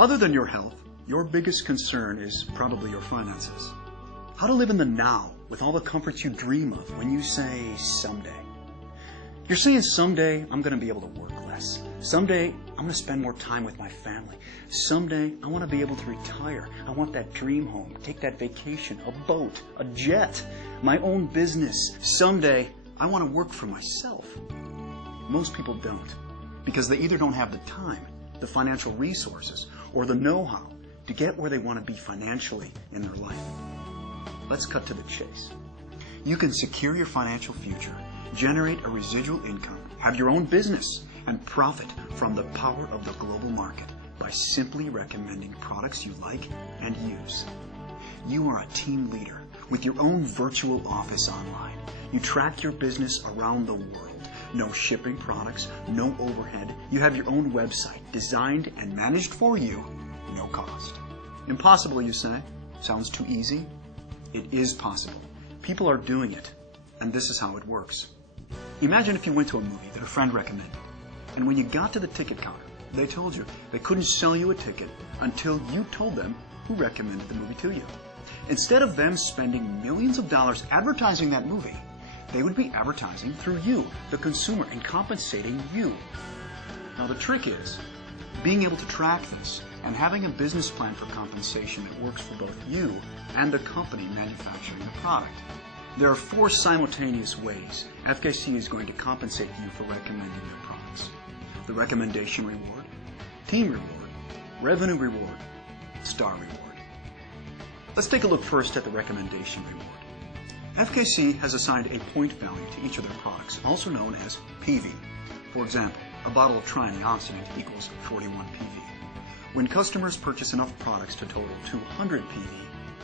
Other than your health, your biggest concern is probably your finances. How to live in the now with all the comforts you dream of when you say someday. You're saying someday I'm going to be able to work less. Someday I'm going to spend more time with my family. Someday I want to be able to retire. I want that dream home, take that vacation, a boat, a jet, my own business. Someday I want to work for myself. Most people don't, because they either don't have the time, the financial resources, or the know-how to get where they want to be financially in their life. Let's cut to the chase. You can secure your financial future, generate a residual income, have your own business, and profit from the power of the global market by simply recommending products you like and use. You are a team leader with your own virtual office online. You track your business around the world. No shipping products, no overhead. You have your own website designed and managed for you, no cost. Impossible, you say? Sounds too easy? It is possible. People are doing it, and this is how it works. Imagine if you went to a movie that a friend recommended, and when you got to the ticket counter, they told you they couldn't sell you a ticket until you told them who recommended the movie to you. Instead of them spending millions of dollars advertising that movie, they would be advertising through you, the consumer, and compensating you. Now the trick is being able to track this and having a business plan for compensation that works for both you and the company manufacturing the product. There are 4 simultaneous ways FKC is going to compensate you for recommending their products. The recommendation reward, team reward, revenue reward, star reward. Let's take a look first at the recommendation reward. FKC has assigned a point value to each of their products, also known as PV. For example, a bottle of triantioxidant equals 41 PV. When customers purchase enough products to total 200 PV,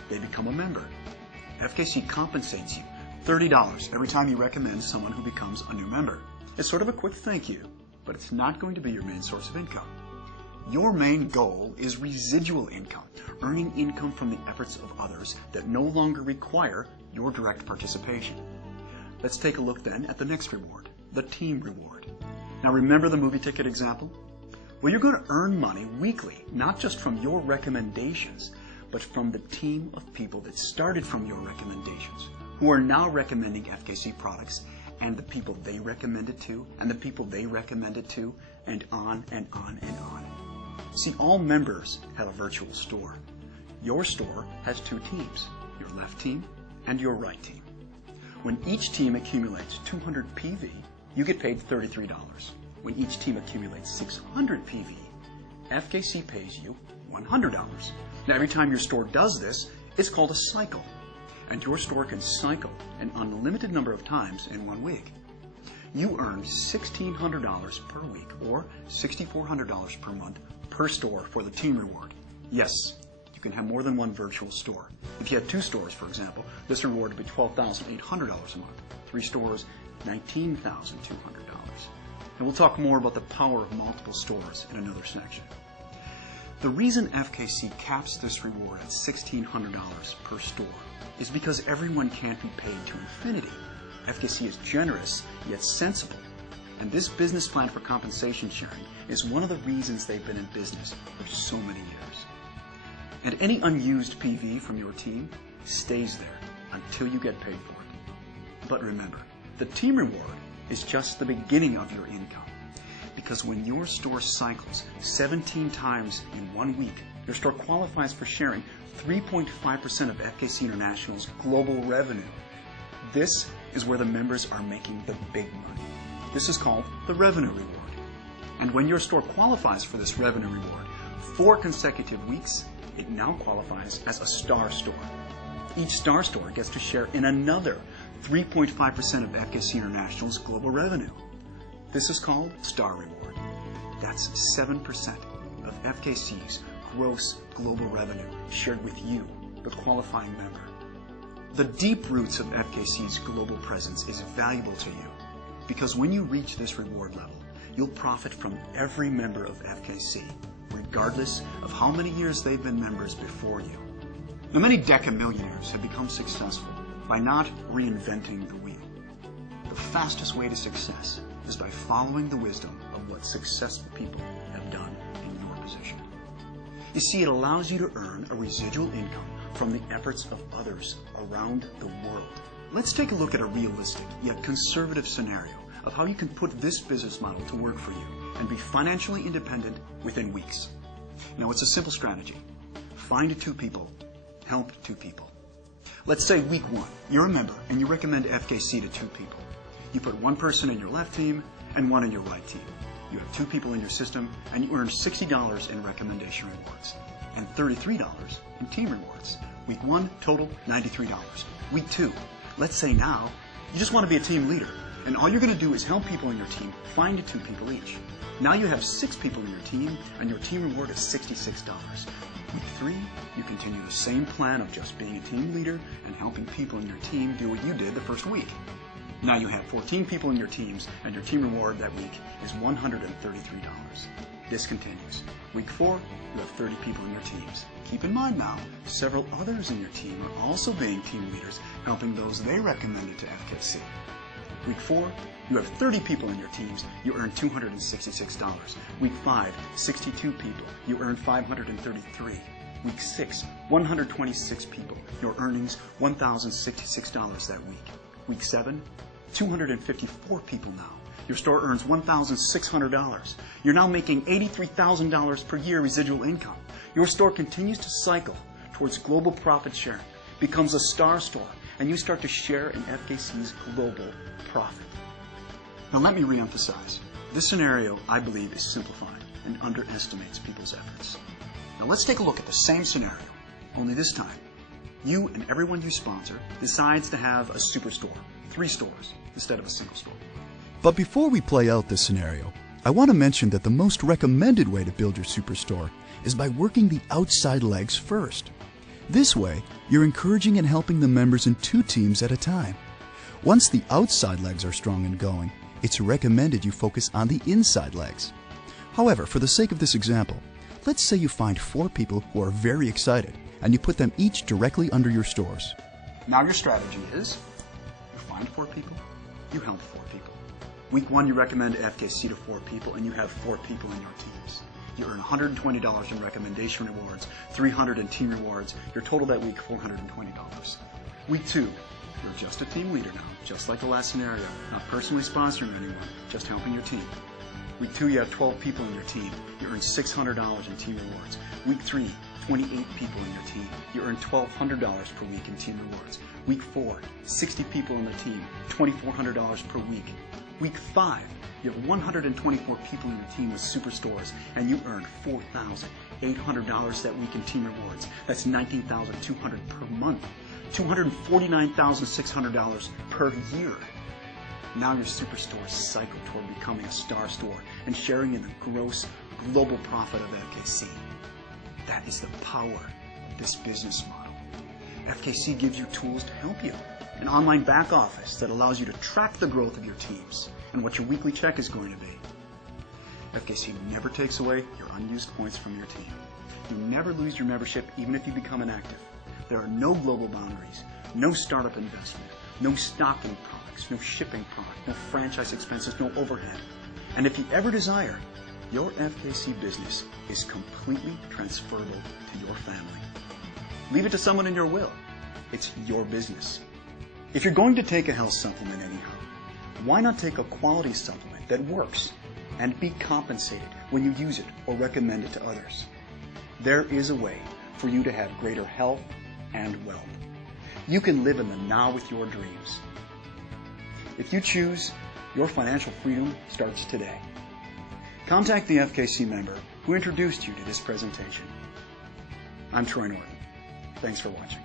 they become a member. FKC compensates you $30 every time you recommend someone who becomes a new member. It's sort of a quick thank you, but it's not going to be your main source of income. Your main goal is residual income, earning income from the efforts of others that no longer require your direct participation. Let's take a look then at the next reward, the team reward. Now remember the movie ticket example? Well, you're going to earn money weekly, not just from your recommendations, but from the team of people that started from your recommendations, who are now recommending FKC products, and the people they recommended to, and the people they recommended to, and on and on and on. See, all members have a virtual store. Your store has 2 teams, your left team and your right team. When each team accumulates 200 PV, you get paid $33. When each team accumulates 600 PV, FKC pays you $100. Now, every time your store does this, it's called a cycle. And your store can cycle an unlimited number of times in 1 week. You earn $1,600 per week or $6,400 per month per store for the team reward. Yes, you can have more than one virtual store. If you had 2 stores, for example, this reward would be $12,800 a month. 3 stores, $19,200. And we'll talk more about the power of multiple stores in another section. The reason FKC caps this reward at $1,600 per store is because everyone can't be paid to infinity. FKC is generous, yet sensible. And this business plan for compensation sharing is one of the reasons they've been in business for so many years. And any unused PV from your team stays there until you get paid for it. But remember, the team reward is just the beginning of your income. Because when your store cycles 17 times in 1 week, your store qualifies for sharing 3.5% of FKC International's global revenue. This is where the members are making the big money. This is called the revenue reward. And when your store qualifies for this revenue reward 4 consecutive weeks, it now qualifies as a star store. Each star store gets to share in another 3.5% of FKC International's global revenue. This is called star reward. That's 7% of FKC's gross global revenue shared with you, the qualifying member. The deep roots of FKC's global presence is valuable to you because when you reach this reward level, you'll profit from every member of FKC, regardless of how many years they've been members before you. Now, many decamillionaires have become successful by not reinventing the wheel. The fastest way to success is by following the wisdom of what successful people have done in your position. You see, it allows you to earn a residual income from the efforts of others around the world. Let's take a look at a realistic yet conservative scenario of how you can put this business model to work for you and be financially independent within weeks. Now, it's a simple strategy. Find 2 people, help 2 people. Let's say week 1, you're a member and you recommend FKC to 2 people. You put 1 person in your left team and 1 in your right team. You have 2 people in your system and you earn $60 in recommendation rewards and $33 in team rewards. Week 1, total $93. Week 2, let's say now you just want to be a team leader and all you're going to do is help people in your team find 2 people each. Now you have 6 people in your team and your team reward is $66. Week 3, you continue the same plan of just being a team leader and helping people in your team do what you did the first week. Now you have 14 people in your teams and your team reward that week is $133. This continues. Week 4, you have 30 people in your teams. Keep in mind now, several others in your team are also being team leaders, helping those they recommended to FKC. Week 4, you have 30 people in your teams, you earn $266. Week 5, 62 people, you earn $533. Week 6, 126 people, your earnings $1,066 that week. Week 7, 254 people now. Your store earns $1,600. You're now making $83,000 per year residual income. Your store continues to cycle towards global profit sharing, becomes a star store, and you start to share in FKC's global profit. Now let me reemphasize. This scenario, I believe, is simplified and underestimates people's efforts. Now let's take a look at the same scenario, only this time, you and everyone you sponsor decides to have a superstore, 3 stores, instead of a single store. But before we play out this scenario, I want to mention that the most recommended way to build your superstore is by working the outside legs first. This way, you're encouraging and helping the members in 2 teams at a time. Once the outside legs are strong and going, it's recommended you focus on the inside legs. However, for the sake of this example, let's say you find 4 people who are very excited and you put them each directly under your stores. Now your strategy is, you find 4 people, you help 4 people. Week 1, you recommend FKC to 4 people and you have 4 people in your teams. You earn $120 in recommendation rewards, $300 in team rewards, your total that week $420. Week 2, you're just a team leader now, just like the last scenario, not personally sponsoring anyone, just helping your team. Week 2, you have 12 people in your team. You earn $600 in team rewards. Week 3, 28 people in your team. You earn $1,200 per week in team rewards. Week 4, 60 people in the team, $2,400 per week. Week 5, you have 124 people in your team with superstores, and you earn $4,800 that week in team rewards. That's $19,200 per month, $249,600 per year. Now your superstores cycle toward becoming a star store and sharing in the gross global profit of FKC. That is the power of this business model. FKC gives you tools to help you. An online back office that allows you to track the growth of your teams and what your weekly check is going to be. FKC never takes away your unused points from your team. You never lose your membership even if you become inactive. There are no global boundaries, no startup investment, no stocking products, no shipping product, no franchise expenses, no overhead. And if you ever desire, your FKC business is completely transferable to your family. Leave it to someone in your will. It's your business. If you're going to take a health supplement anyhow, why not take a quality supplement that works and be compensated when you use it or recommend it to others? There is a way for you to have greater health and wealth. You can live in the now with your dreams. If you choose, your financial freedom starts today. Contact the FKC member who introduced you to this presentation. I'm Troy Norton. Thanks for watching.